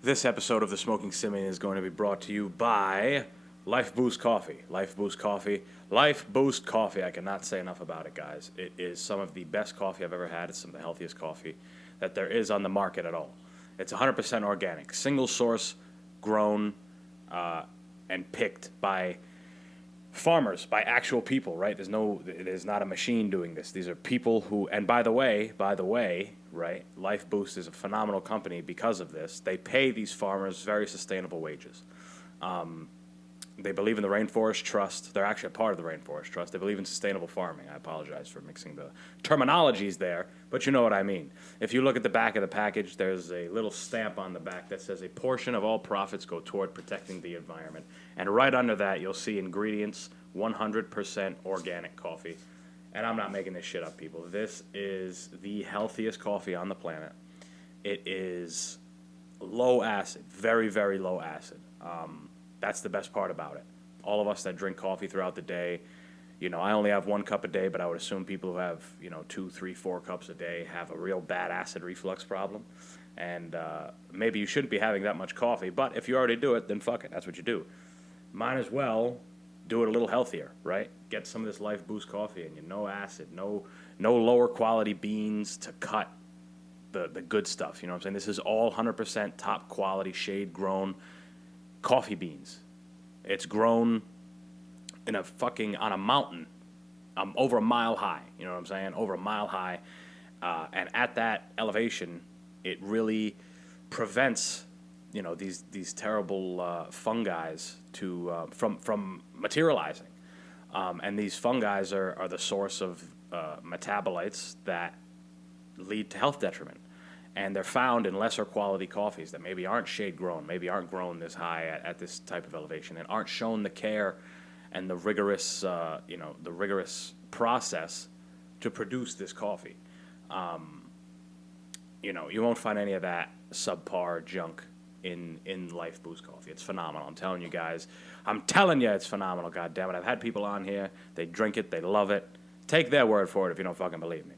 This episode of the Smoking Simian is going to be brought to you by Life Boost Coffee. Life Boost Coffee. Life Boost Coffee. I cannot say enough about it, guys. It is some of the best coffee I've ever had. It's some of the healthiest coffee that there is on the market at all. It's 100% organic, single source, grown, and picked by farmers, by actual people, right? It is not a machine doing this. These are people who, and by the way, right? Life Boost is a phenomenal company because of this. They pay these farmers very sustainable wages. They believe in the Rainforest Trust. They're actually a part of the Rainforest Trust. They believe in sustainable farming. I apologize for mixing the terminologies there, but you know what I mean. If you look at the back of the package, there's a little stamp on the back that says a portion of all profits go toward protecting the environment. And right under that, you'll see ingredients, 100% organic coffee. And I'm not making this shit up, people. This is the healthiest coffee on the planet. It is low acid, very, very low acid. That's the best part about it. All of us that drink coffee throughout the day, I only have 1 cup a day, but I would assume people who have, 2, 3, 4 cups a day have a real bad acid reflux problem. And maybe you shouldn't be having that much coffee, but if you already do it, then fuck it. That's what you do. Might as well do it a little healthier, right? Get some of this Life Boost coffee in you. No acid, no lower quality beans to cut the good stuff. You know what I'm saying? This is all 100% top quality, shade grown coffee beans. It's grown on a mountain, over a mile high. You know what I'm saying? Over a mile high, and at that elevation, it really prevents these terrible fungi from materializing. And these fungi are the source of metabolites that lead to health detriment. And they're found in lesser quality coffees that maybe aren't shade grown, maybe aren't grown this high at this type of elevation, and aren't shown the care and the rigorous process to produce this coffee. You won't find any of that subpar junk in Life Boost coffee. It's phenomenal. I'm telling you guys. I'm telling you it's phenomenal, goddammit. I've had people on here. They drink it. They love it. Take their word for it if you don't fucking believe me.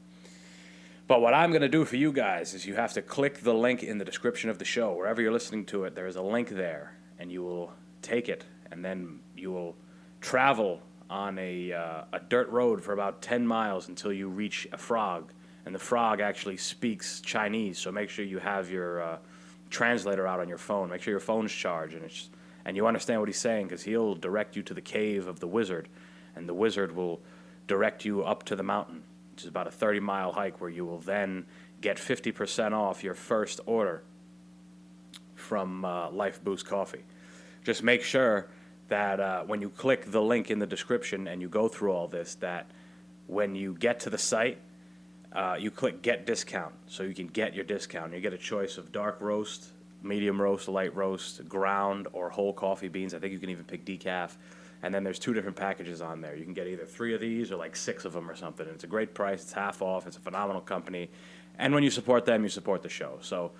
But what I'm going to do for you guys is you have to click the link in the description of the show. Wherever you're listening to it, there is a link there, and you will take it, and then you will travel on a dirt road for about 10 miles until you reach a frog, and the frog actually speaks Chinese, so make sure you have your translator out on your phone. Make sure your phone's charged, and you understand what he's saying, because he'll direct you to the cave of the wizard, and the wizard will direct you up to the mountain, which is about a 30-mile hike, where you will then get 50% off your first order from Life Boost Coffee. Just make sure that when you click the link in the description and you go through all this, that when you get to the site, you click Get Discount, so you can get your discount. You get a choice of dark roast, medium roast, light roast, ground, or whole coffee beans. I think you can even pick decaf. And then there's 2 different packages on there. You can get either 3 of these or like 6 of them or something. And it's a great price. It's half off. It's a phenomenal company. And when you support them, you support the show. So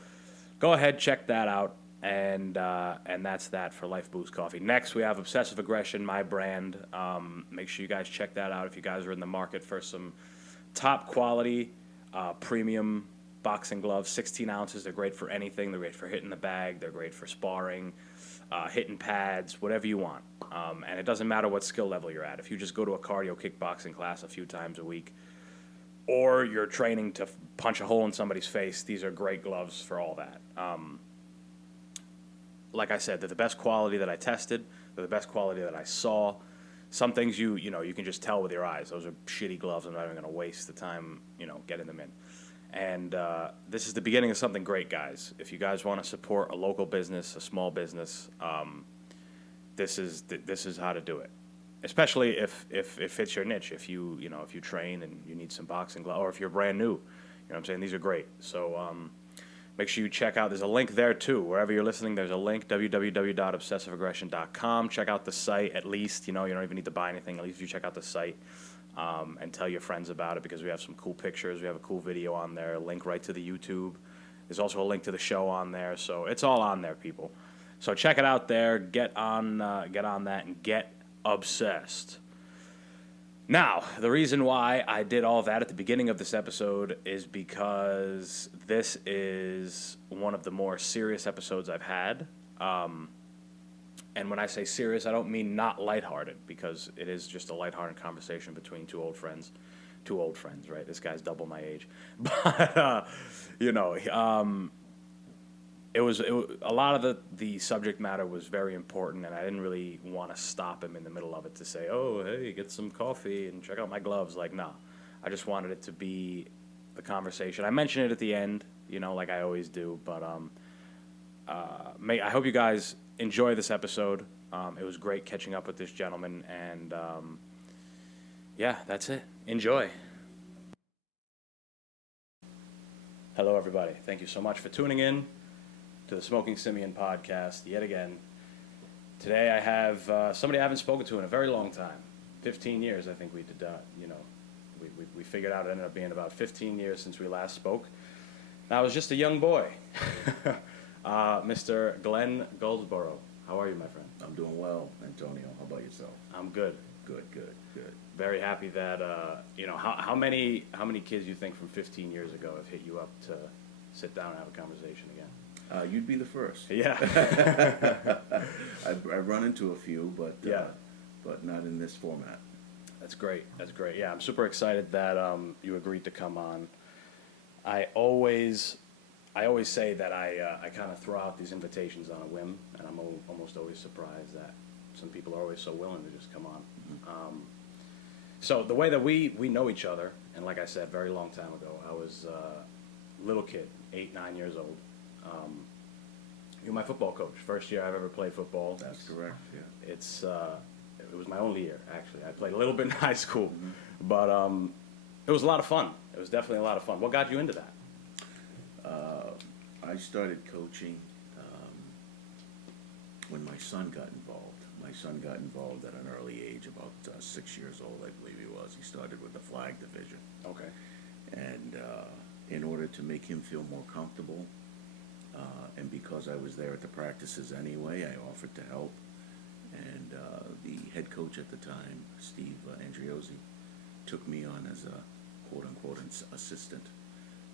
go ahead, check that out. And that's that for Life Boost Coffee. Next, we have Obsessive Aggression, my brand. Make sure you guys check that out if you guys are in the market for some top quality, premium boxing gloves. 16 ounces. They're great for anything. They're great for hitting the bag. They're great for sparring, hitting pads, whatever you want. And it doesn't matter what skill level you're at. If you just go to a cardio kickboxing class a few times a week, or you're training to punch a hole in somebody's face, these are great gloves for all that. Like I said, they're the best quality that I tested. They're the best quality that I saw. Some things you can just tell with your eyes. Those are shitty gloves. I'm not even going to waste the time, getting them in. And this is the beginning of something great, guys. If you guys want to support a local business, a small business, this is how to do it. Especially if it fits your niche. If you train and you need some boxing gloves, or if you're brand new, what I'm saying. These are great. So make sure you check out. There's a link there too. Wherever you're listening, there's a link. www.obsessiveaggression.com. Check out the site at least. You don't even need to buy anything. At least you check out the site. And tell your friends about it, because we have some cool pictures. We have a cool video on there, a link right to the YouTube. There's also a link to the show on there, so it's all on there, people. So check it out there. Get on that and get obsessed. Now, the reason why I did all of that at the beginning of this episode is because this is one of the more serious episodes I've had. And when I say serious, I don't mean not lighthearted, because it is just a lighthearted conversation between two old friends. Two old friends, right? This guy's double my age. But, it was a lot of the subject matter was very important, and I didn't really want to stop him in the middle of it to say, oh, hey, get some coffee and check out my gloves. Like, no. I just wanted it to be the conversation. I mentioned it at the end, like I always do, but I hope you guys enjoy this episode. It was great catching up with this gentleman, and yeah, that's it. Enjoy. Hello, everybody. Thank you so much for tuning in to the Smoking Simian podcast yet again. Today I have somebody I haven't spoken to in a very long time. 15 years, I think we did, we figured out it ended up being about 15 years since we last spoke. And I was just a young boy. Mr. Glen Goldsboro. How are you, my friend? I'm doing well, Antonio. How about yourself? I'm good. Good. Very happy that, how many kids you think from 15 years ago have hit you up to sit down and have a conversation again? You'd be the first. Yeah. I've run into a few, but yeah, but not in this format. That's great. Yeah, I'm super excited that you agreed to come on. I always say that I kind of throw out these invitations on a whim, and I'm almost always surprised that some people are always so willing to just come on. Mm-hmm. So the way that we know each other, and like I said, very long time ago, I was a little kid, 8, 9 years old. You're my football coach. First year I've ever played football. That's correct, yeah. It was my only year, actually. I played a little bit in high school, mm-hmm. but it was a lot of fun. It was definitely a lot of fun. What got you into that? I started coaching when my son got involved. My son got involved at an early age, about 6 years old, I believe he was. He started with the flag division. Okay. And in order to make him feel more comfortable, and because I was there at the practices anyway, I offered to help. And the head coach at the time, Steve Andriozzi, took me on as a quote-unquote assistant.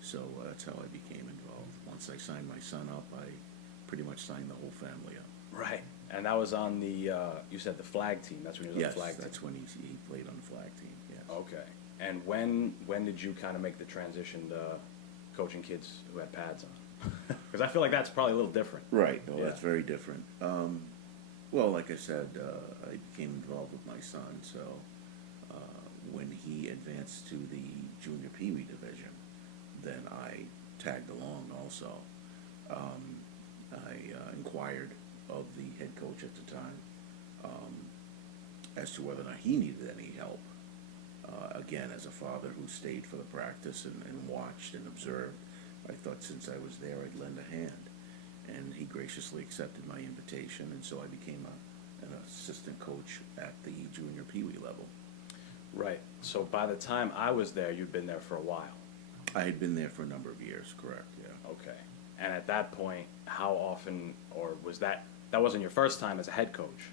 So that's how I became involved. Once I signed my son up, I pretty much signed the whole family up. Right. And that was on the, you said the flag team. That's when he was on the flag team? Yes, that's when he played on the flag team, yes. Okay. And when did you kind of make the transition to coaching kids who had pads on? Because I feel like that's probably a little different. Right. Well, Yeah. That's very different. Well, like I said, I became involved with my son, so when he advanced to the junior Pee Wee division, then I tagged along also. I inquired of the head coach at the time as to whether or not he needed any help. Again, as a father who stayed for the practice and watched and observed, I thought since I was there I'd lend a hand. And he graciously accepted my invitation, and so I became an assistant coach at the junior Pee Wee level. Right. So by the time I was there, you'd been there for a while. I had been there for a number of years, correct, yeah. Okay. And at that point, how often, or was that wasn't your first time as a head coach?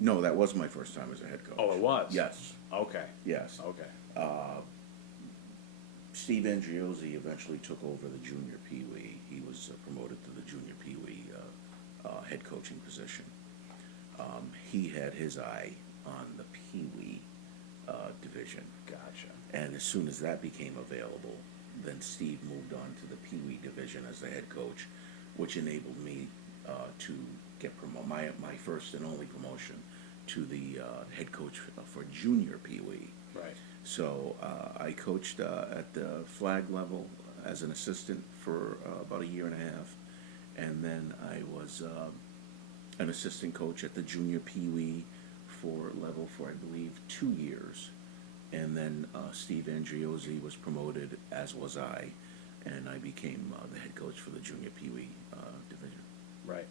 No, that was my first time as a head coach. Oh, it was? Yes. Okay. Yes. Okay. Steve Andriozzi eventually took over the junior Pee Wee. He was promoted to the junior Pee Wee head coaching position. He had his eye on the Pee Wee division. Gotcha. And as soon as that became available, then Steve moved on to the Pee Wee division as the head coach, which enabled me to get my first and only promotion to the head coach for junior Pee Wee. Right. So I coached at the flag level as an assistant for about a year and a half, and then I was an assistant coach at the junior Pee Wee level for I believe 2 years, and then Steve Andriozzi was promoted, as was I, and I became the head coach for the junior Pee Wee division. Right.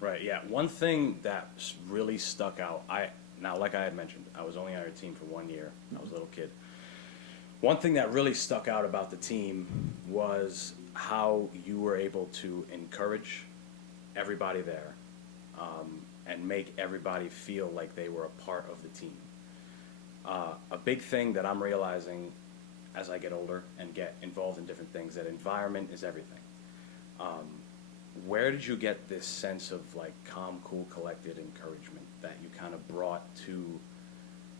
Right. Yeah. One thing that really stuck out, now, like I had mentioned, I was only on your team for 1 year. I was a little kid. One thing that really stuck out about the team was how you were able to encourage everybody there and make everybody feel like they were a part of the team. A big thing that I'm realizing as I get older and get involved in different things, that environment is everything. Where did you get this sense of like calm, cool, collected encouragement that you kind of brought to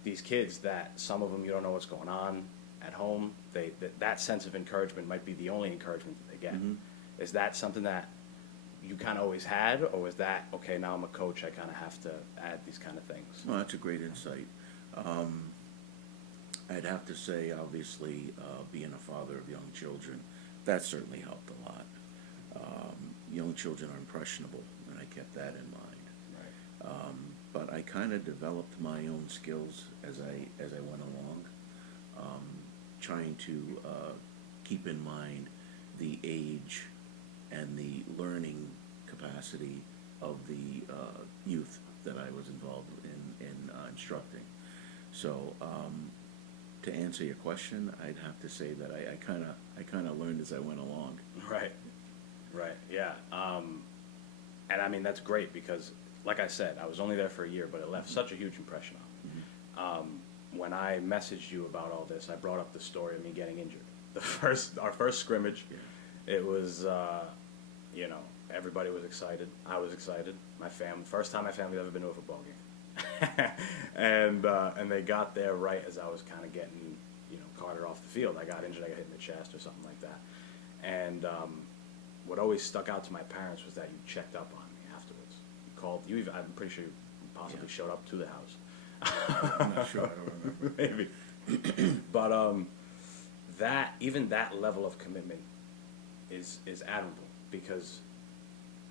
these kids, that some of them you don't know what's going on at home? That sense of encouragement might be the only encouragement that they get. Is that something that you kind of always had, or was that, okay, now I'm a coach, I kind of have to add these kind of things? Well, that's a great insight. I'd have to say, obviously, being a father of young children, that certainly helped a lot. Young children are impressionable, and I kept that in mind. Right. But I kind of developed my own skills as I went along, trying to keep in mind the age and the learning capacity of the youth that I was involved in instructing. So, to answer your question, I'd have to say that I kind of learned as I went along. Right. Right. Yeah. And I mean, that's great because, like I said, I was only there for a year, but it left such a huge impression on me. When I messaged you about all this, I brought up the story of me getting injured. Our first scrimmage, it was, you know, everybody was excited. I was excited. My family, first time my family's ever been to a football game. And they got there right as I was kind of getting, you know, carted off the field. I got injured. I got hit in the chest or something like that. And what always stuck out to my parents was that you checked up on me afterwards. You called. I'm pretty sure you possibly showed up to the house. I'm not sure. I don't remember. Maybe. But even that level of commitment is admirable, because,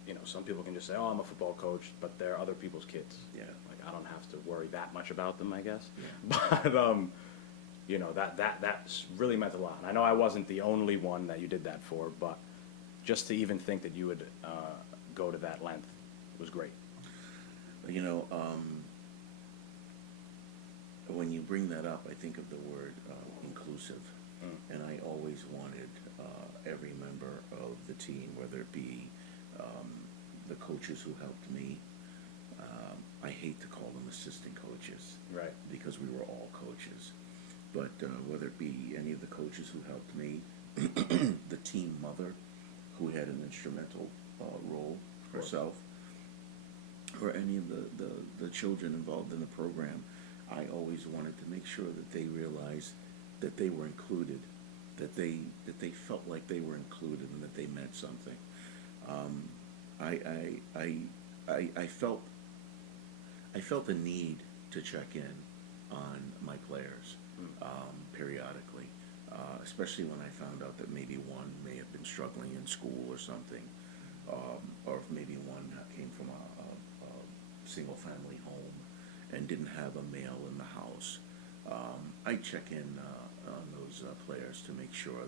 you know, some people can just say, "Oh, I'm a football coach," but they're other people's kids. Yeah. Like, I don't have to worry that much about them, I guess. Yeah. But you know, that's really meant a lot. And I know I wasn't the only one that you did that for, but just to even think that you would go to that length was great. You know, when you bring that up, I think of the word inclusive. And I always wanted every member of the team, whether it be the coaches who helped me. I hate to call them assistant coaches. Right. Because we were all coaches. But whether it be any of the coaches who helped me, the team mother, who had an instrumental role herself, or any of the children involved in the program, I always wanted to make sure that they realized that they were included, that they felt like they were included and that they meant something. I felt the need to check in on my players periodically, especially when I found out that maybe one may have been struggling in school or something, or if maybe one came from a single-family home and didn't have a male in the house. I check in on those players to make sure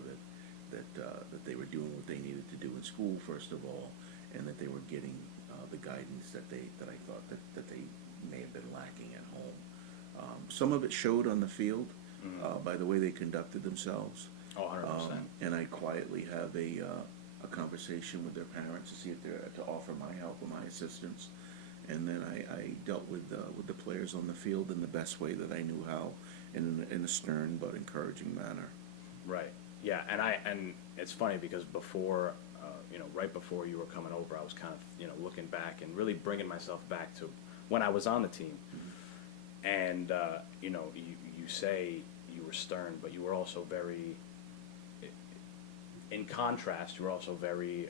that they were doing what they needed to do in school, first of all, and that they were getting the guidance that I thought that they may have been lacking at home. Some of it showed on the field by the way they conducted themselves. Oh, 100%. And I quietly have a conversation with their parents to see if they're to offer my help or my assistance. And then I dealt with the players on the field in the best way that I knew how, in a stern but encouraging manner. Right. Yeah, and it's funny because before, you know, right before you were coming over, I was kind of, you know, looking back and really bringing myself back to when I was on the team. And you know, you say you were stern, but you were also very, in contrast, you were also very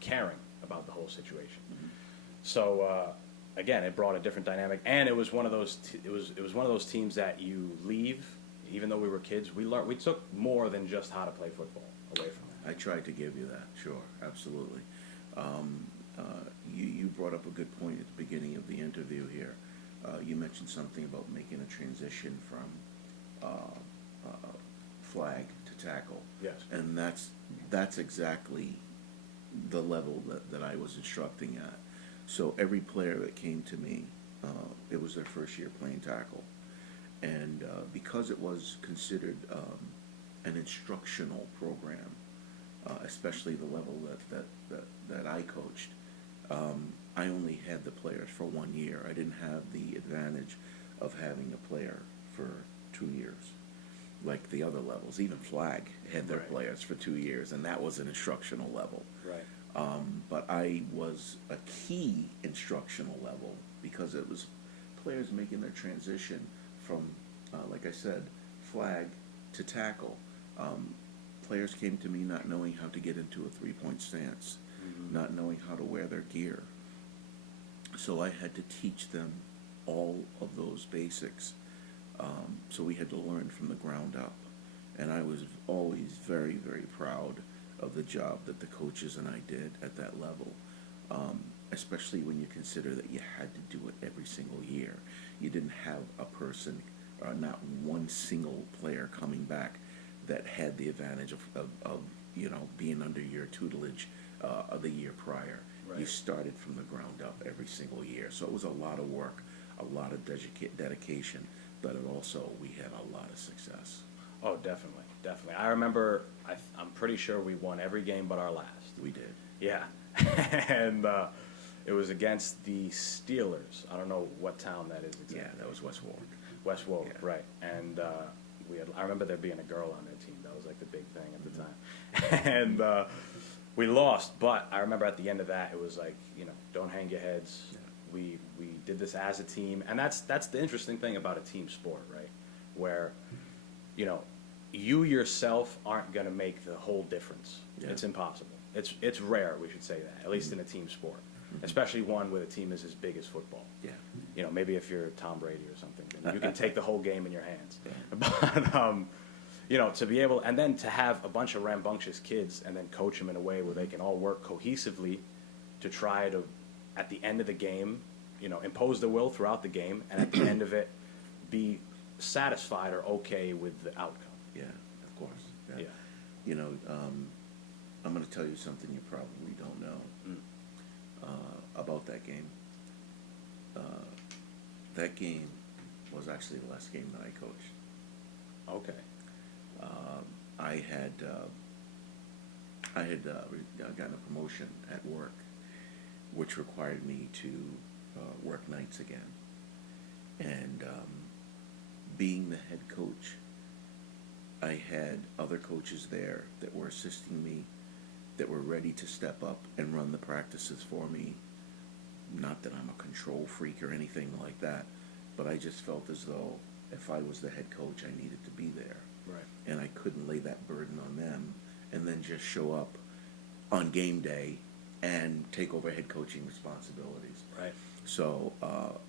caring about the whole situation. So again, it brought a different dynamic, and it was one of those. It was one of those teams that you leave, even though we were kids. We took more than just how to play football away from it. I tried to give you that, sure, absolutely. You brought up a good point at the beginning of the interview here. You mentioned something about making a transition from flag to tackle. Yes. And that's exactly the level that I was instructing at. So every player that came to me, it was their first year playing tackle. And because it was considered an instructional program, especially the level that I coached, I only had the players for 1 year. I didn't have the advantage of having the player for 2 years, like the other levels. Even flag had their Right. players for 2 years, and that was an instructional level. Right. But I was a key instructional level because it was players making their transition from, like I said, flag to tackle. Players came to me not knowing how to get into a three-point stance, not knowing how to wear their gear. So I had to teach them all of those basics. So we had to learn from the ground up. And I was always very, very proud of the job that the coaches and I did at that level, especially when you consider that you had to do it every single year. You didn't have a person, or not one single player coming back that had the advantage of being under your tutelage of the year prior. Right. You started from the ground up every single year. So it was a lot of work, a lot of dedication, but it also, we had a lot of success. Oh, definitely, definitely. I remember, I'm pretty sure we won every game but our last. We did. Yeah. And it was against the Steelers. I don't know what town that is exactly. Yeah, that was West Warwick. West Warwick, Yeah. right. And I remember there being a girl on their team. That was like the big thing at the time. And we lost, but I remember at the end of that, it was like, don't hang your heads. Yeah. We did this as a team. And that's the interesting thing about a team sport, right? Where, you yourself aren't going to make the whole difference. Yeah. It's impossible. It's rare, we should say that, at least in a team sport, especially one with a team as big as football. Yeah. Maybe if you're Tom Brady or something, then you can take the whole game in your hands. Yeah. But, to be able, and then to have a bunch of rambunctious kids and then coach them in a way where they can all work cohesively to try to, at the end of the game, impose their will throughout the game, and at the end of it, be satisfied or okay with the outcome. Yeah, of course. Yeah. I'm going to tell you something you probably don't know about that game. That game was actually the last game that I coached. Okay. I had gotten a promotion at work, which required me to work nights again. And being the head coach, I had other coaches there that were assisting me, that were ready to step up and run the practices for me. Not that I'm a control freak or anything like that, but I just felt as though if I was the head coach, I needed to be there. Right. And I couldn't lay that burden on them and then just show up on game day and take over head coaching responsibilities. Right. So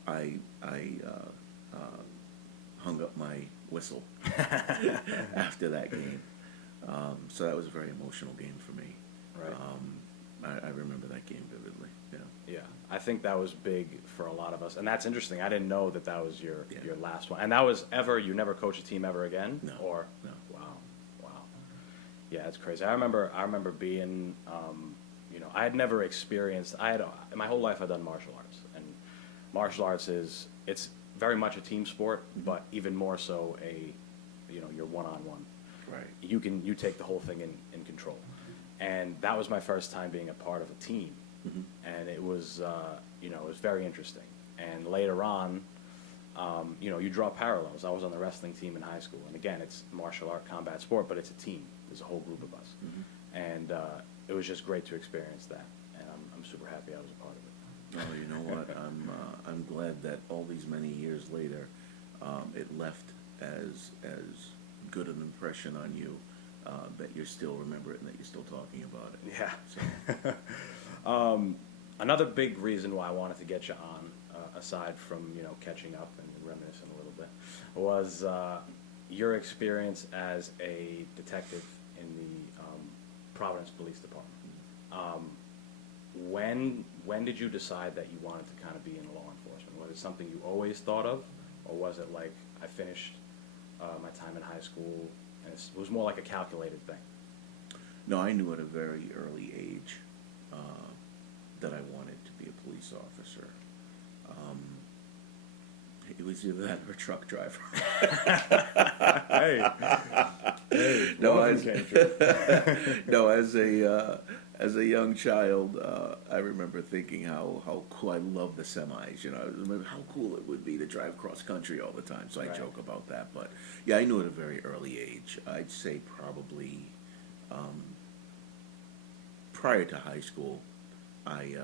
I hung up my whistle after that game. So that was a very emotional game for me. Right. I remember that game vividly. Yeah. Yeah, I think that was big for a lot of us, and that's interesting. I didn't know that was your Yeah. your last one, and that was you never coached a team ever again? No. Or No. wow, yeah, it's crazy. I remember being, I had never experienced. My whole life I've done martial arts, and martial arts it's very much a team sport, but even more so you're one-on-one. Right. You take the whole thing in control, and that was my first time being a part of a team. Mm-hmm. And it was, it was very interesting. And later on, you draw parallels. I was on the wrestling team in high school, and again, it's martial art combat sport, but it's a team. There's a whole group of us, and it was just great to experience that. And I'm super happy I was a part of it. Oh, you know what? I'm glad that all these many years later, it left as good an impression on you that you still remember it and that you're still talking about it. Yeah. So. Another big reason why I wanted to get you on, aside from catching up and reminiscing a little bit, was your experience as a detective in the Providence Police Department. When did you decide that you wanted to kind of be in law enforcement? Was it something you always thought of, or was it like I finished my time in high school and it was more like a calculated thing? No, I knew at a very early age that I wanted to be a police officer. It was either that or a truck driver. Hey, No, one of them came true. no, as as a young child, I remember thinking how cool I love the semis. You know, I remember how cool it would be to drive cross country all the time. So I Right. joke about that. But yeah, I knew at a very early age. I'd say probably prior to high school, I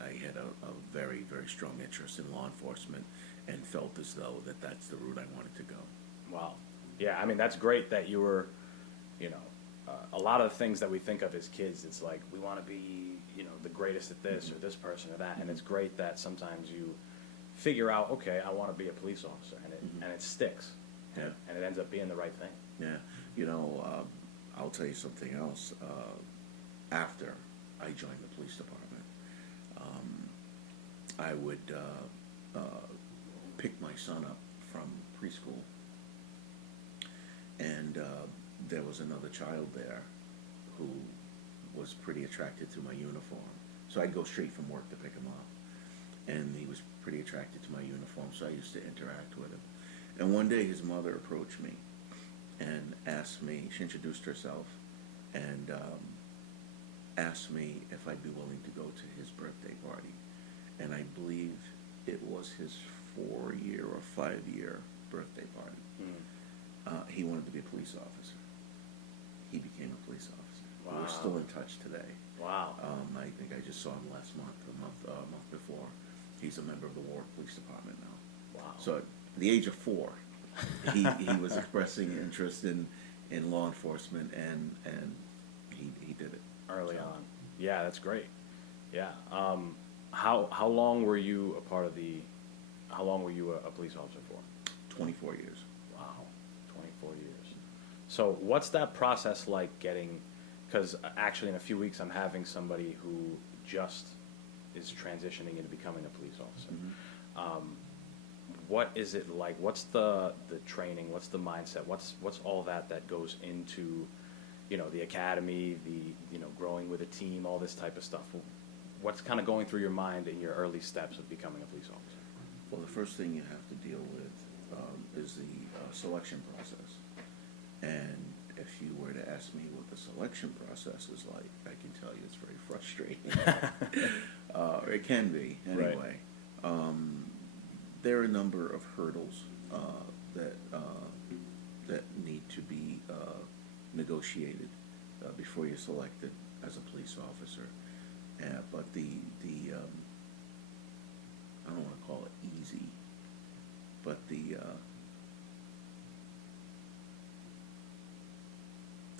had a very very strong interest in law enforcement, and felt as though that's the route I wanted to go. Wow. Yeah, I mean, that's great that you were, you know, a lot of the things that we think of as kids, it's like we want to be, you know, the greatest at this or this person or that. And it's great that sometimes you figure out, okay, I want to be a police officer, and it sticks. Yeah. And it ends up being the right thing. Yeah, you know, I'll tell you something else. After I joined the police department, I would pick my son up from preschool, and there was another child there who was pretty attracted to my uniform. So I'd go straight from work to pick him up, and he was pretty attracted to my uniform, so I used to interact with him. And one day his mother approached me and asked me, she introduced herself, and asked me if I'd be willing to go to his birthday party. And I believe it was his 4-year or 5-year birthday party. He wanted to be a police officer. He became a police officer. Wow. We're still in touch today. Wow. I think I just saw him last month, a month before. He's a member of the Warwick Police Department now. Wow. So at the age of 4, he was expressing interest in law enforcement, and he did it Early on. Yeah, that's great. Yeah. How long were you how long were you a police officer for? 24 years. Wow, 24 years. So what's that process like getting, because actually in a few weeks I'm having somebody who just is transitioning into becoming a police officer. What is it like? What's the training? What's the mindset? What's all that goes into, you know, the academy, growing with a team, all this type of stuff? What's kind of going through your mind in your early steps of becoming a police officer? Well, the first thing you have to deal with is the selection process. And if you were to ask me what the selection process is like, I can tell you it's very frustrating. Or it can be, anyway. Right. There are a number of hurdles that need to be negotiated before you're selected as a police officer. But I don't want to call it easy, but the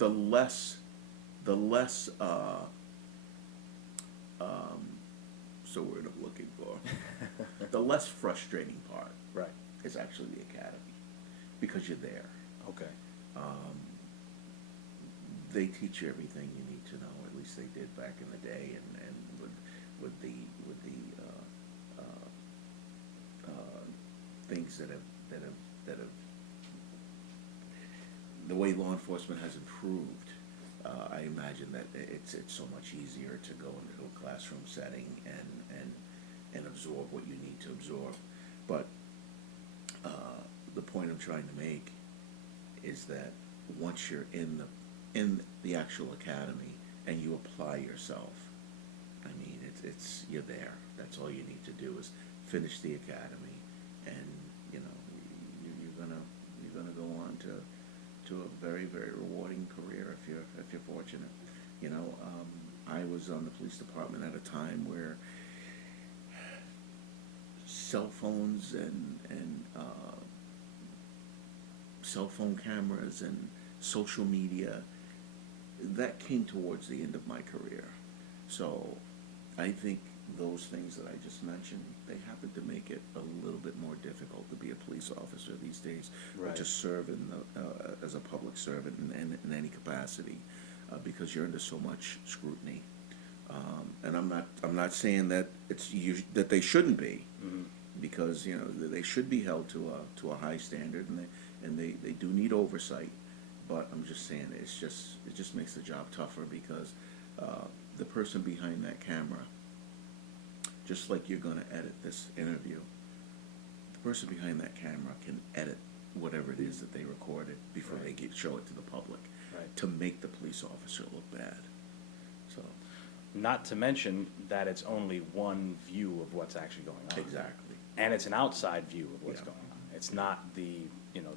less so word I'm looking for, the less frustrating part Right. is actually the academy, because you're there. Okay. They teach you everything you need to know. At least they did back in the day, and with the things that have the way law enforcement has improved. I imagine that it's so much easier to go into a classroom setting and absorb what you need to absorb. But the point I'm trying to make is that once you're in the actual academy and you apply yourself, I mean, it's you're there. That's all you need to do is finish the academy, and you know you're gonna go on to a very very rewarding career if you're fortunate. You know, I was on the police department at a time where cell phones and cell phone cameras and social media, that came towards the end of my career. So I think those things that I just mentioned, they happen to make it a little bit more difficult to be a police officer these days, or Right. to serve as a public servant in any capacity, because you're under so much scrutiny. And I'm not saying that that they shouldn't be, because you know they should be held to a high standard, and they do need oversight. But I'm just saying it just makes the job tougher, because the person behind that camera, just like you're going to edit this interview, the person behind that camera can edit whatever it is that they recorded before Right. they show it to the public, Right. to make the police officer look bad. So Not to mention that it's only one view of what's actually going on. Exactly. And it's an outside view of what's Yeah. going on. It's not the,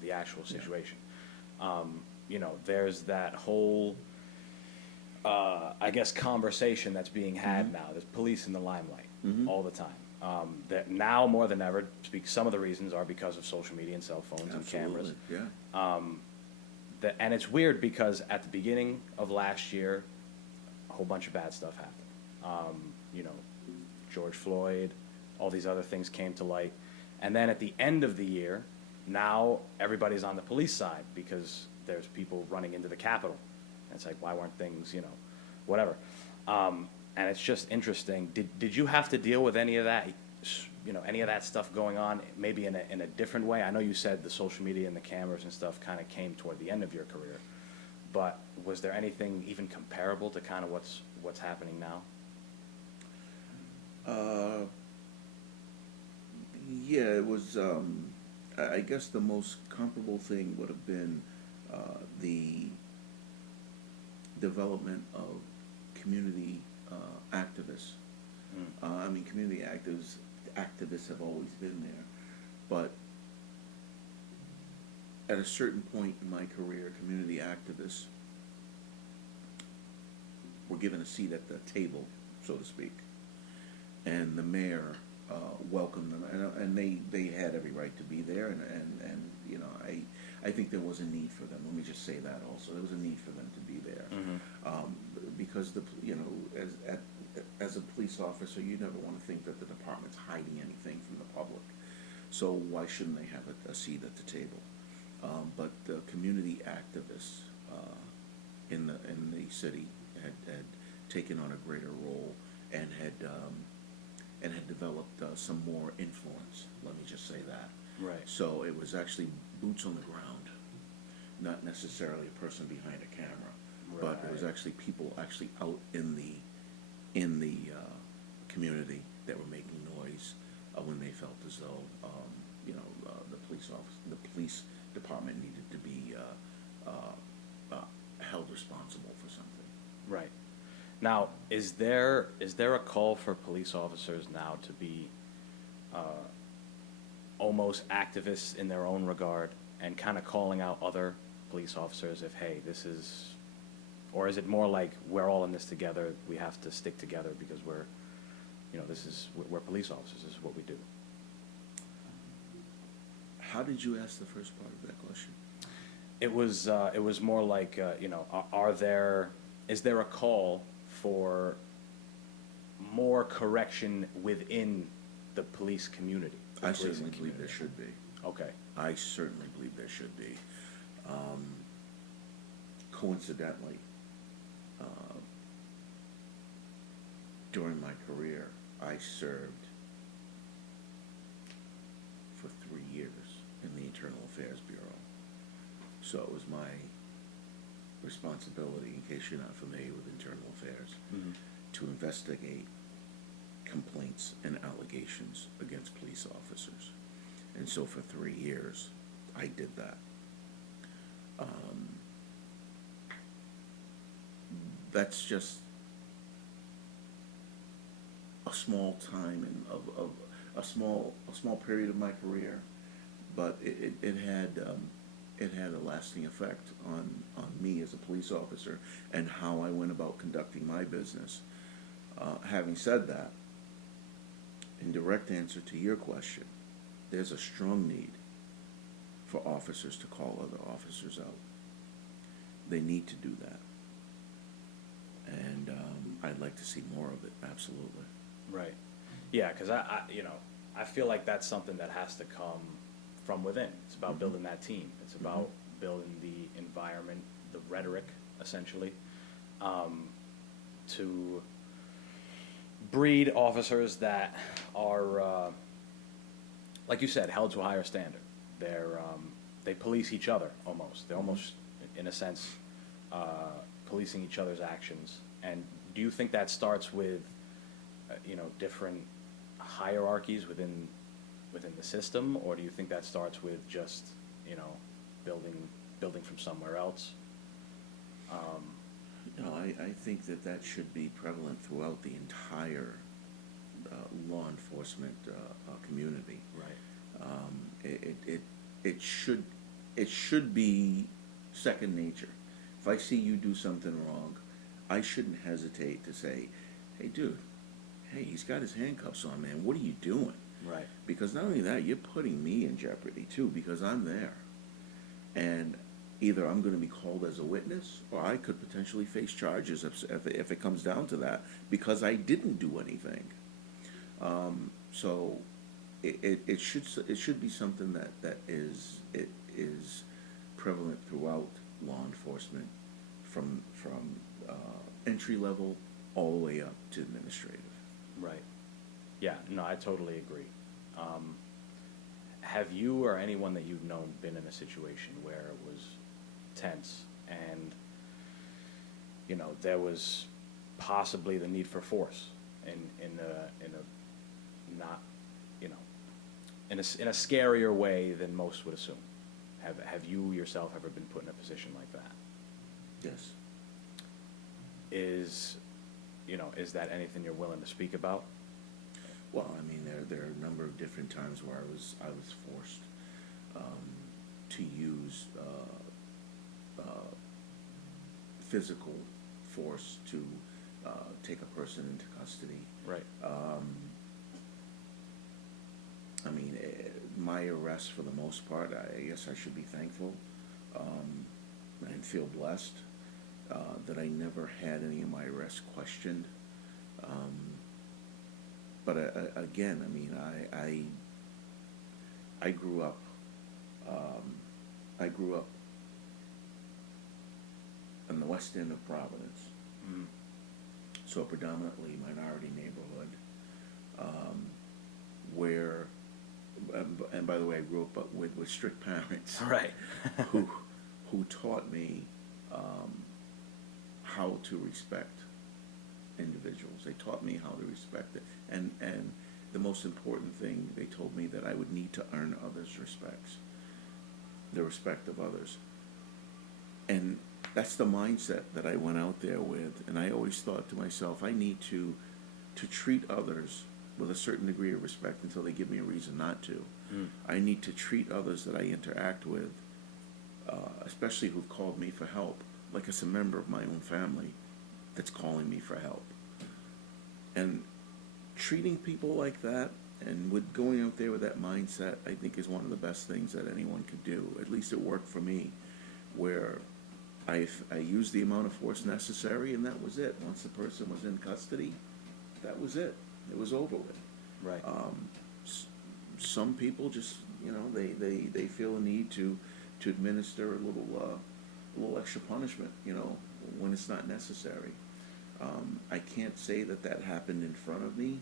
the actual situation. There's that whole, I guess, conversation that's being had now. There's police in the limelight all the time. That now more than ever, some of the reasons are because of social media and cell phones and cameras. Absolutely, yeah. And it's weird because at the beginning of last year, a whole bunch of bad stuff happened. George Floyd, all these other things came to light. And then at the end of the year, now everybody's on the police side because there's people running into the Capitol. And it's like, why weren't things, whatever. And it's just interesting. Did you have to deal with any of that, any of that stuff going on, maybe in a different way? I know you said the social media and the cameras and stuff kind of came toward the end of your career, but was there anything even comparable to kind of what's happening now? Yeah, it was, I guess the most comparable thing would have been the development of community activists. Community activists have always been there, but at a certain point in my career, community activists were given a seat at the table, so to speak, and the mayor welcomed them, and they had every right to be there, and I think there was a need for them. Let me just say that also, there was a need for them to be there, because as a police officer, you never want to think that the department's hiding anything from the public. So why shouldn't they have a seat at the table? But the community activists in the city had taken on a greater role and had developed some more influence. Let me just say that. Right. So it was actually boots on the ground, not necessarily a person behind a camera, but it was actually people actually out in the community that were making noise when they felt as though the police department needed to be held responsible for something. Right. Now, is there a call for police officers now to be almost activists in their own regard and kind of calling out other police officers if, hey, this is, or is it more like we're all in this together, we have to stick together because we're police officers, this is what we do? How did you ask the first part of that question? It was more like, is there a call for more correction within the police community? I certainly believe there should be. Okay. I certainly believe there should be. Coincidentally, during my career, I served for 3 years in the Internal Affairs Bureau. So it was my responsibility, in case you're not familiar with internal affairs, to investigate complaints and allegations against police officers. And so for 3 years, I did that. That's just a small time of a small period of my career, but it had a lasting effect on me as a police officer and how I went about conducting my business. Having said that, in direct answer to your question, there's a strong need for officers to call other officers out. They need to do that. And I'd like to see more of it, absolutely. Right. Yeah, because I feel like that's something that has to come from within. It's about building that team. It's about building the environment, the rhetoric, essentially, to breed officers that are, like you said, held to a higher standard. They police each other almost. They're almost, in a sense, policing each other's actions. And do you think that starts with, different hierarchies within the system, or do you think that starts with just, building from somewhere else? No, I think that that should be prevalent throughout the entire law enforcement community. Right. It should be second nature. If I see you do something wrong, I shouldn't hesitate to say, "Hey, dude, hey, he's got his handcuffs on, man. What are you doing?" Right. Because not only that, you're putting me in jeopardy too, because I'm there, and either I'm going to be called as a witness, or I could potentially face charges if it comes down to that, because I didn't do anything. So it should be something that is prevalent throughout law enforcement, from entry level all the way up to administrative. Right. Yeah, no, I totally agree. Have you or anyone that you've known been in a situation where it was tense and, you know, there was possibly the need for force in a not, you know, in a scarier way than most would assume? Have you yourself ever been put in a position like that? Yes. Is that anything you're willing to speak about? Well, I mean, there are a number of different times where I was forced to use physical force to take a person into custody. Right. I mean, my arrest, for the most part, I guess I should be thankful and feel blessed that I never had any of my arrests questioned. But again, I mean, I grew up. I grew up in the west end of Providence, so a predominantly minority neighborhood, where, and by the way, I grew up with strict parents, Right. who taught me how to respect individuals. They taught me how to respect it, and the most important thing, they told me that I would need to earn others' respects, the respect of others, and that's the mindset that I went out there with. And I always thought to myself, I need to treat others with a certain degree of respect until they give me a reason not to. I need to treat others that I interact with, especially who've called me for help, like it's a member of my own family that's calling me for help. And treating people like that, and with going out there with that mindset, I think is one of the best things that anyone could do. At least it worked for me, where I used the amount of force necessary, and that was it. Once the person was in custody, that was it. It was over with. Right. Some people just, you know, they feel a need to administer a little extra punishment, you know, when it's not necessary. I can't say that happened in front of me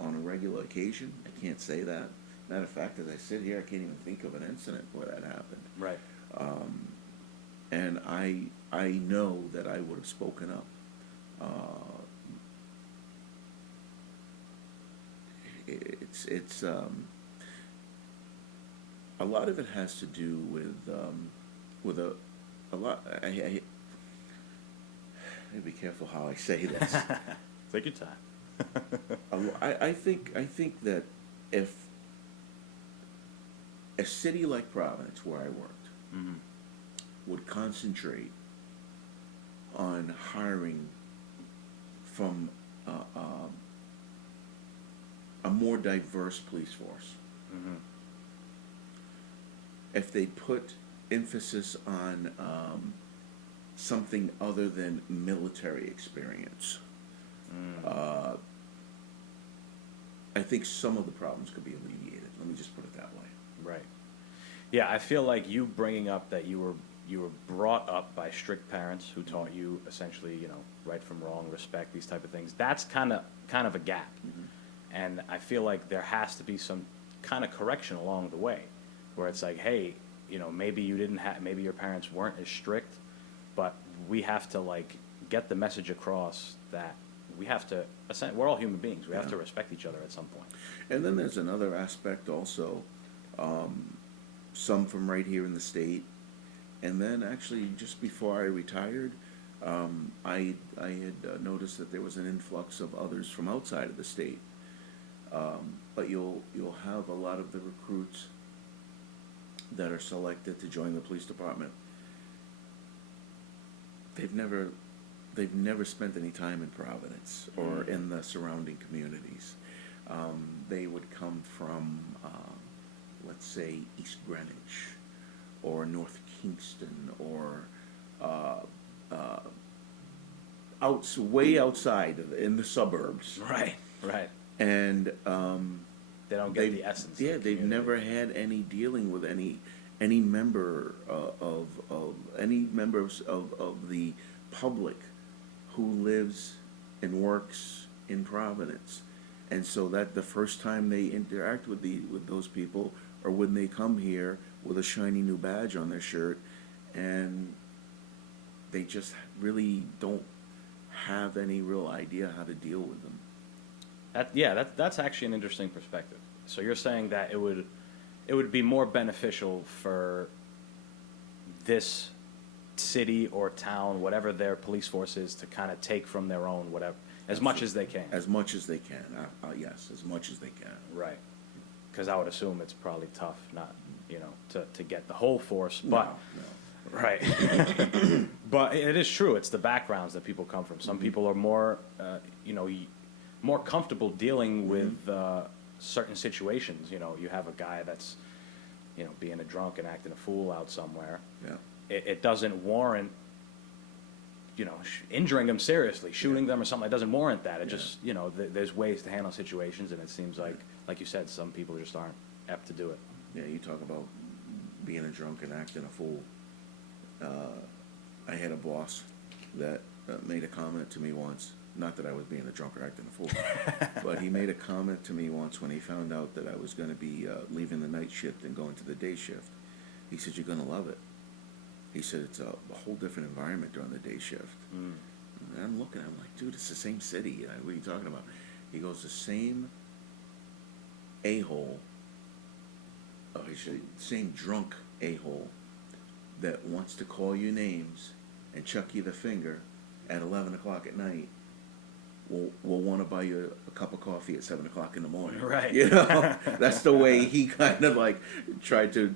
on a regular occasion. I can't say that. Matter of fact, as I sit here, I can't even think of an incident where that happened. Right. And I know that I would have spoken up. It's a lot of it has to do with a lot. I be careful how I say this. Take your time. I think that if a city like Providence, where I worked, would concentrate on hiring from a more diverse police force, if they put emphasis on something other than military experience, I think some of the problems could be alleviated. Let me just put it that way. Right. Yeah, I feel like you bringing up that you were brought up by strict parents who taught you essentially, you know, right from wrong, respect, these type of things. That's kind of a gap, and I feel like there has to be some kind of correction along the way, where it's like, hey, you know, maybe maybe your parents weren't as strict, but we have to like get the message across that we have to. We're all human beings. We have to respect each other at some point. And then there's another aspect also. Some from right here in the state, and then actually just before I retired, I had noticed that there was an influx of others from outside of the state, but you'll have a lot of the recruits that are selected to join the police department. They've never spent any time in Providence or in the surrounding communities. They would come from, let's say, East Greenwich or North Kingston or way outside in the suburbs. Right, right. And They don't get the essence. yeah, of the they've community. never had any dealing with any member of any members of the public who lives and works in Providence. And so that the first time they interact with those people, or when they come here with a shiny new badge on their shirt, and they just really don't have any real idea how to deal with them. That's actually an interesting perspective. So you're saying that it would be more beneficial for this city or town, whatever their police force is, to kind of take from their own, whatever, as much as they can. As much as they can, yes, as much as they can. Right. Because I would assume it's probably tough, not, to get the whole force, but. No. Right. But it is true. It's the backgrounds that people come from. Some people are more, more comfortable dealing with certain situations. You have a guy that's, being a drunk and acting a fool out somewhere. Yeah. It doesn't warrant, injuring them seriously, shooting them or something. It doesn't warrant that. It just, there's ways to handle situations, and it seems like you said, some people just aren't apt to do it. Yeah, you talk about being a drunk and acting a fool. I had a boss that made a comment to me once, not that I was being a drunk or acting a fool, but he made a comment to me once when he found out that I was going to be leaving the night shift and going to the day shift. He said, "You're going to love it." He said, "It's a whole different environment during the day shift." And I'm looking, I'm like, "Dude, it's the same city. What are you talking about?" He goes, "The same a-hole, he said, same drunk a-hole that wants to call you names and chuck you the finger at 11 o'clock at night will want to buy you a cup of coffee at 7 o'clock in the morning." Right. That's the way he kind of like tried to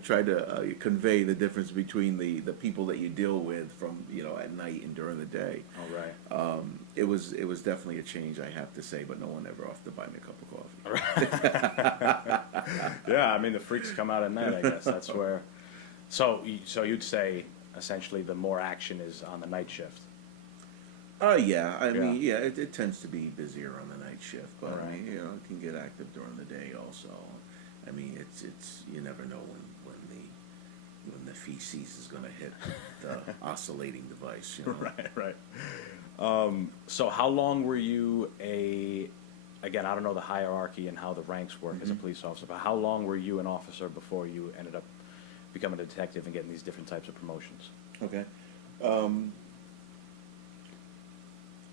convey the difference between the people that you deal with from at night and during the day. All right. It was definitely a change, I have to say, but no one ever offered to buy me a cup of coffee. Yeah, I mean, the freaks come out at night, I guess. That's where. So you'd say essentially the more action is on the night shift. Yeah. I mean, it tends to be busier on the night shift, but Right. I mean, it can get active during the day also. I mean, it's you never know when the feces is going to hit the oscillating device. Right. So how long were you again, I don't know the hierarchy and how the ranks work as a police officer, but how long were you an officer before you ended up becoming a detective and getting these different types of promotions? Okay.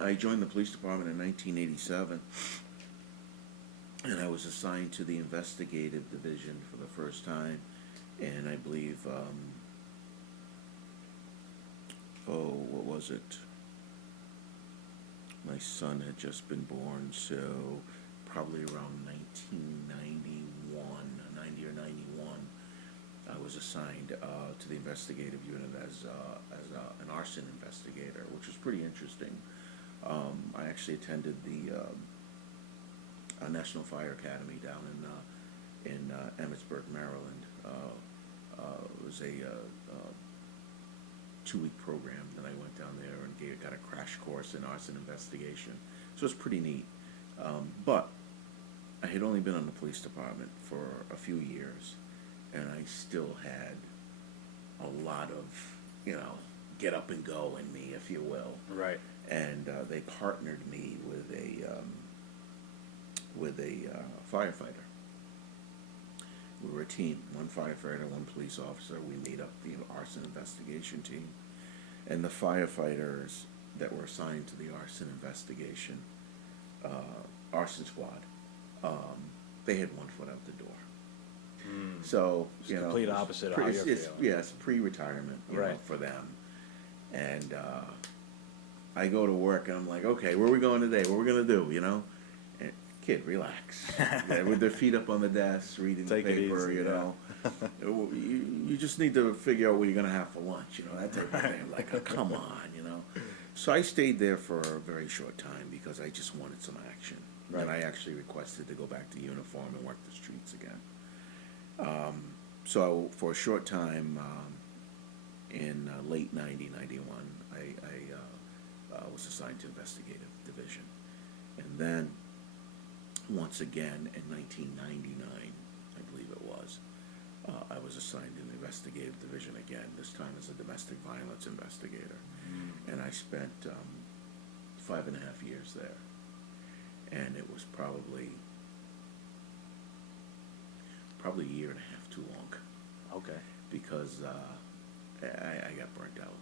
I joined the police department in 1987, and I was assigned to the investigative division for the first time, and I believe, what was it? My son had just been born, so probably around 1991, 90 or 91, I was assigned to the investigative unit as an arson investigator, which was pretty interesting. I actually attended the National Fire Academy down in Emmitsburg, Maryland. It was a 2-week program that I went down there and got a crash course in arson investigation. So it was pretty neat. But I had only been on the police department for a few years, and I still had a lot of, get up and go in me, if you will. Right. And they partnered me with a firefighter. We were a team, one firefighter, one police officer. We made up the arson investigation team. And the firefighters that were assigned to the arson investigation, arson squad, they had one foot out the door. So, It's the complete opposite of how you're feeling. Yeah, it's pre-retirement, Right. for them. And I go to work and I'm like, okay, where are we going today? What are we gonna do? You know, and kid, relax. Yeah, with their feet up on the desk, reading Take the it paper. easy, You yeah. know, you just need to figure out what you're gonna have for lunch. You know, that type of thing. Like, oh, come on, you know. So I stayed there for a very short time because I just wanted some action. Right. And I actually requested to go back to uniform and work the streets again. So for a short time, in late 91, I was assigned to investigative division. And then, once again, in 1999, I believe it was, I was assigned to the investigative division again, this time as a domestic violence investigator. And I spent 5.5 years there. And it was probably a year and a half too long, Okay. because I got burnt out.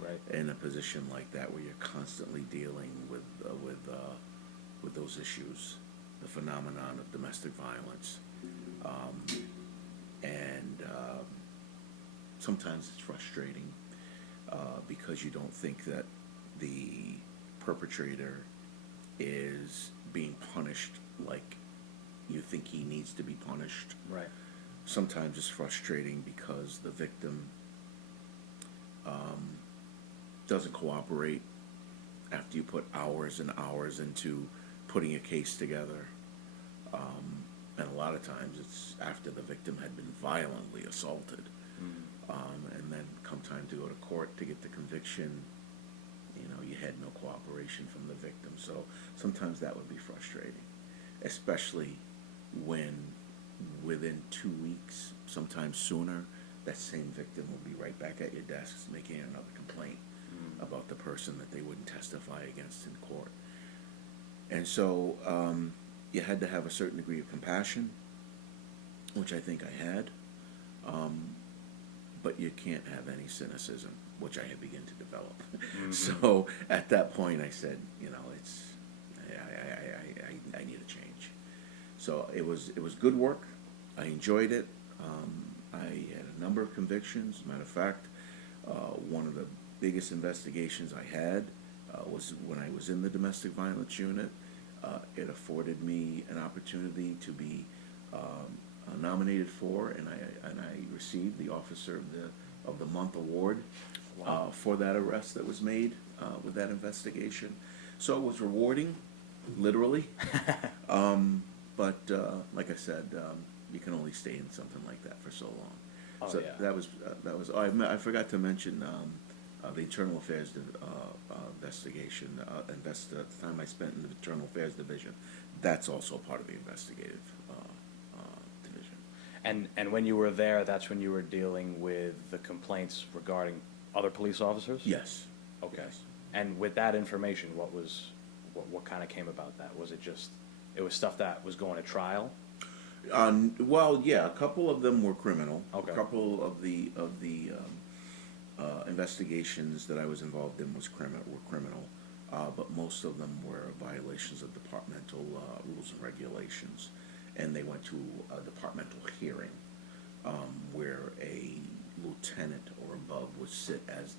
Right. In a position like that where you're constantly dealing with those issues, the phenomenon of domestic violence, and sometimes it's frustrating because you don't think that the perpetrator is being punished like you think he needs to be punished. Right. Sometimes it's frustrating because the victim doesn't cooperate after you put hours and hours into putting a case together. And a lot of times it's after the victim had been violently assaulted. And then come time to go to court to get the conviction, you know, you had no cooperation from the victim. So sometimes that would be frustrating, especially when within 2 weeks, sometimes sooner, that same victim will be right back at your desks making another complaint about the person that they wouldn't testify against in court. And so you had to have a certain degree of compassion, which I think I had, but you can't have any cynicism, which I had begun to develop. So at that point I said, you know, I need a change. So it was good work. I enjoyed it. I had a number of convictions. As a matter of fact, one of the biggest investigations I had was when I was in the domestic violence unit. It afforded me an opportunity to be nominated for, and I received the Officer of the Month award for that arrest that was made with that investigation. So it was rewarding, literally. But like I said, you can only stay in something like that for so long. Oh, So yeah. that was. Oh, I forgot to mention the Internal Affairs investigation. The time I spent in the Internal Affairs Division, that's also part of the investigative division. And when you were there, that's when you were dealing with the complaints regarding other police officers? Yes. Okay. Yes. And with that information, what kind of came about that? Was it just, it was stuff that was going to trial? Well, yeah, a couple of them were criminal. Okay. A couple of the investigations that I was involved in were criminal, but most of them were violations of departmental rules and regulations, and they went to a departmental hearing where a lieutenant or above would sit as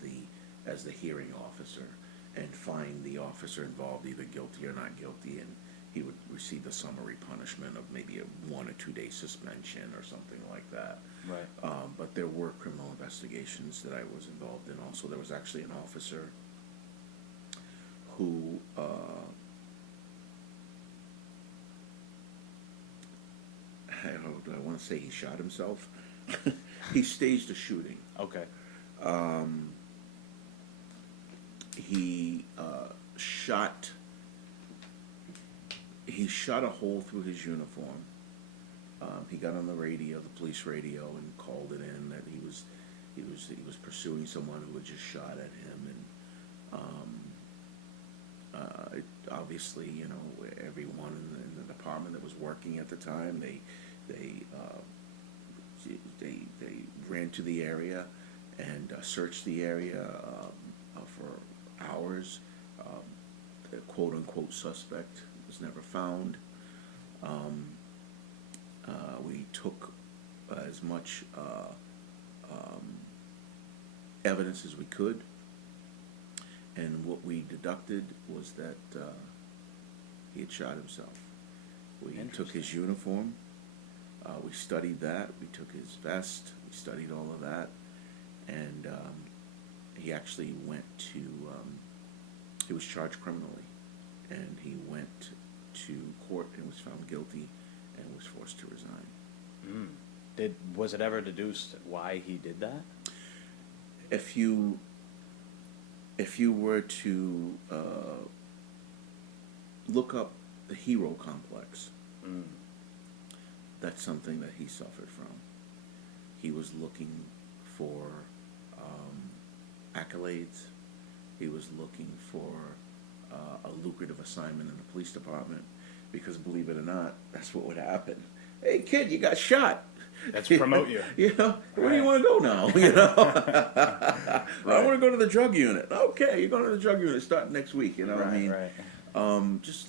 the hearing officer and find the officer involved either guilty or not guilty, and he would receive the summary punishment of maybe a 1 or 2 day suspension or something like that. Right. But there were criminal investigations that I was involved in. Also, there was actually an officer who I want to say he shot himself. He staged a shooting. Okay. He shot a hole through his uniform. He got on the radio, the police radio, and called it in that he was pursuing someone who had just shot at him, and obviously, you know, everyone in the department that was working at the time, they ran to the area and searched the area for hours. The quote-unquote suspect was never found. We took as much evidence as we could, and what we deducted was that he had shot himself. We took his uniform, we studied that, we took his vest, we studied all of that, and he actually went to, he was charged criminally, and he went to court and was found guilty and was forced to resign. Was it ever deduced why he did that? If you were to look up the hero complex, that's something that he suffered from. He was looking for accolades. He was looking for a lucrative assignment in the police department, because believe it or not, that's what would happen. Hey kid, you got shot. Let's promote you. You know, where do you want to go now? You know, I want to go to the drug unit. Okay, you're going to the drug unit starting next week. You know what I mean? Right. Just,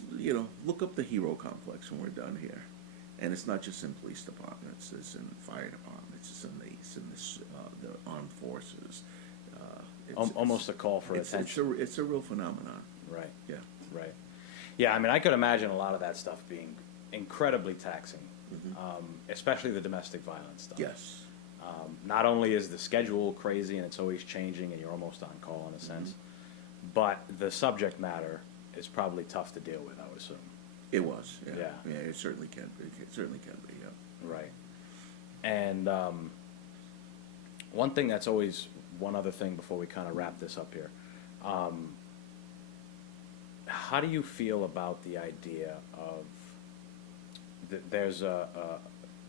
look up the hero complex when we're done here, and it's not just in police departments. It's in fire departments. It's in the armed forces. Almost a call for attention. It's a real phenomenon. Right. Yeah. Right. Yeah, I mean, I could imagine a lot of that stuff being incredibly taxing, especially the domestic violence stuff. Yes. Not only is the schedule crazy and it's always changing and you're almost on call in a sense, but the subject matter is probably tough to deal with, I would assume. It was. Yeah. Yeah. Yeah. It certainly can. It certainly can be. Yeah. Right. And one thing that's always, one other thing before we kind of wrap this up here. How do you feel about the idea of, there's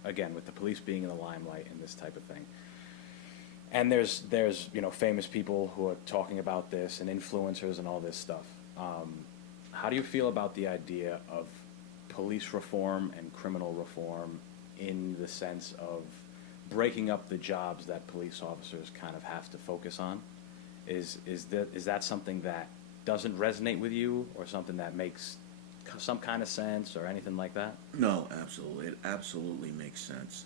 again, with the police being in the limelight and this type of thing, and there's famous people who are talking about this and influencers and all this stuff. How do you feel about the idea of police reform and criminal reform in the sense of breaking up the jobs that police officers kind of have to focus on? Is that something that doesn't resonate with you, or something that makes some kind of sense, or anything like that? No, absolutely. It absolutely makes sense.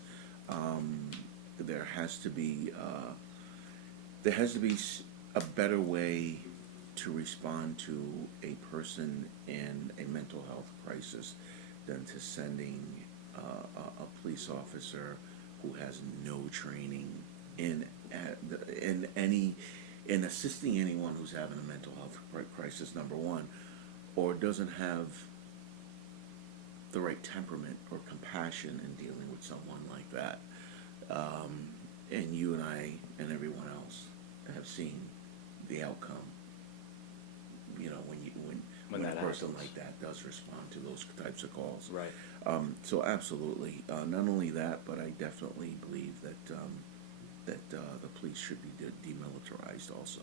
There has to be a better way to respond to a person in a mental health crisis than to sending a police officer who has no training in assisting anyone who's having a mental health crisis, number one, or doesn't have the right temperament or compassion in dealing with someone like that. And you and I and everyone else have seen the outcome. When a person like that does respond to those types of calls. Right. So absolutely. Not only that, but I definitely believe that the police should be demilitarized also.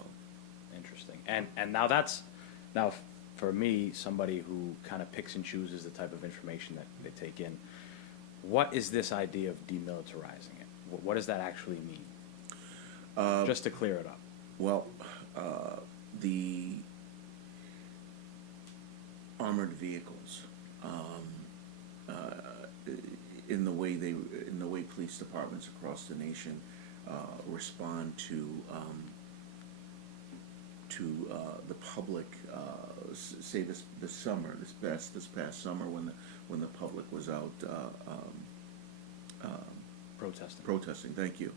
Interesting. And now for me, somebody who kind of picks and chooses the type of information that they take in, what is this idea of demilitarizing it? What does that actually mean? Just to clear it up. Well, the armored vehicles, in the way police departments across the nation respond to the public. Say this past summer when the public was out protesting. Thank you.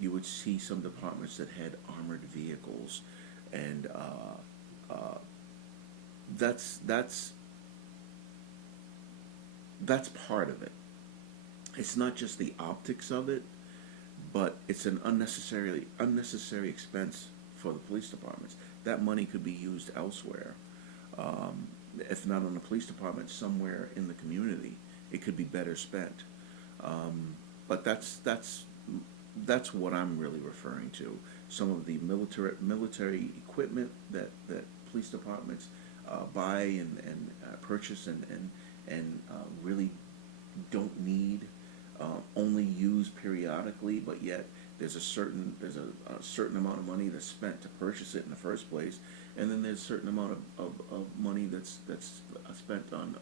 You would see some departments that had armored vehicles, and that's part of it. It's not just the optics of it, but it's an unnecessary expense for the police departments. That money could be used elsewhere. If not on the police department, somewhere in the community, it could be better spent. But that's what I'm really referring to. Some of the military equipment that police departments buy and purchase and really don't need, only use periodically, but yet there's a certain amount of money that's spent to purchase it in the first place, and then there's a certain amount of money that's spent on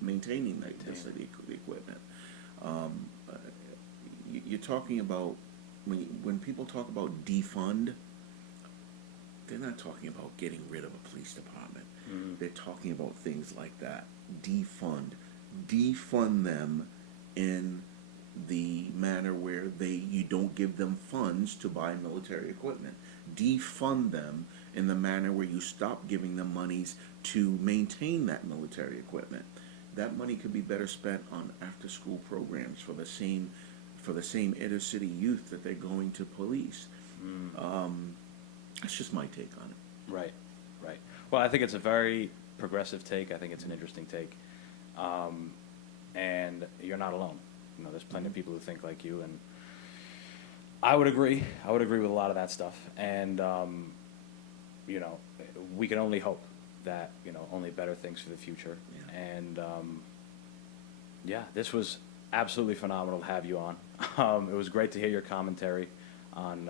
maintaining the equipment. You're talking about, when people talk about defund, they're not talking about getting rid of a police department. Mm-hmm. They're talking about things like that. Defund them in the manner where you don't give them funds to buy military equipment. Defund them in the manner where you stop giving them monies to maintain that military equipment. That money could be better spent on after-school programs for the same inner city youth that they're going to police. That's just my take on it. Right, right. Well, I think it's a very progressive take. I think it's an interesting take. And you're not alone. You know, there's plenty of people who think like you, and I would agree. I would agree with a lot of that stuff. And, you know, we can only hope that, you know, only better things for the future. Yeah. And, yeah, this was absolutely phenomenal to have you on. It was great to hear your commentary on,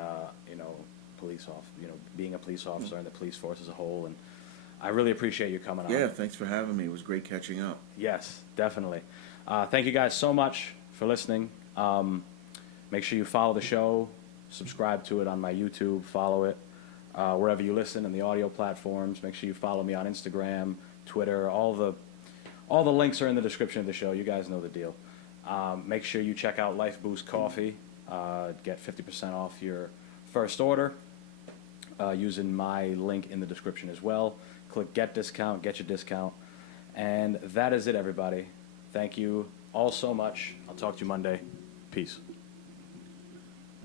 you know, being a police officer and the police force as a whole. And I really appreciate you coming on. Yeah, thanks for having me. It was great catching up. Yes, definitely. Thank you guys so much for listening. Make sure you follow the show, subscribe to it on my YouTube, follow it wherever you listen in the audio platforms. Make sure you follow me on Instagram, Twitter. All the links are in the description of the show. You guys know the deal. Make sure you check out Life Boost Coffee. Get 50% off your first order using my link in the description as well. Click Get Discount, get your discount. And that is it, everybody. Thank you all so much. I'll talk to you Monday. Peace.